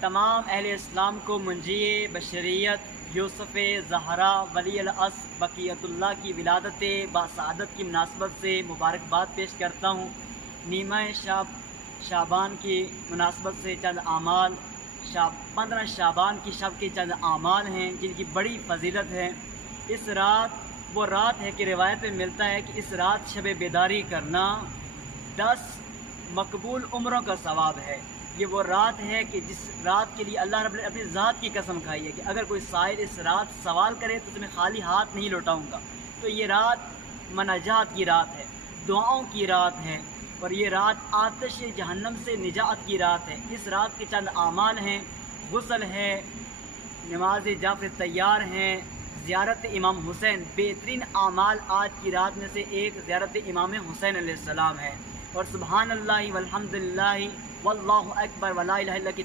تمام اہل اسلام کو منجی بشریت یوسف زہرا ولی العصر بقیت اللہ کی ولادت باسعادت کی مناسبت سے مبارکباد پیش کرتا ہوں۔ نیمہ شعبان کی مناسبت سے چند اعمال 15 شعبان کی شب کے چند اعمال ہیں جن کی بڑی فضیلت ہے۔ اس رات وہ رات ہے کہ روایت میں ملتا ہے کہ اس رات شب بیداری کرنا 10 مقبول عمروں کا ثواب ہے۔ یہ وہ رات ہے کہ جس رات کے لیے اللہ رب نے اپنی ذات کی قسم کھائی ہے کہ اگر کوئی سائل اس رات سوال کرے تو تمہیں خالی ہاتھ نہیں لوٹاؤں گا۔ تو یہ رات مناجات کی رات ہے، دعاؤں کی رات ہے، اور یہ رات آتش جہنم سے نجات کی رات ہے۔ اس رات کے چند اعمال ہیں، غسل ہے، نماز جعفر تیار ہیں، زیارت امام حسین۔ بہترین اعمال آج کی رات میں سے ایک زیارت امام حسین علیہ السلام ہے، اور سبحان اللہ والحمد للہ واللہ اکبر ولا الہ الا اللہ کی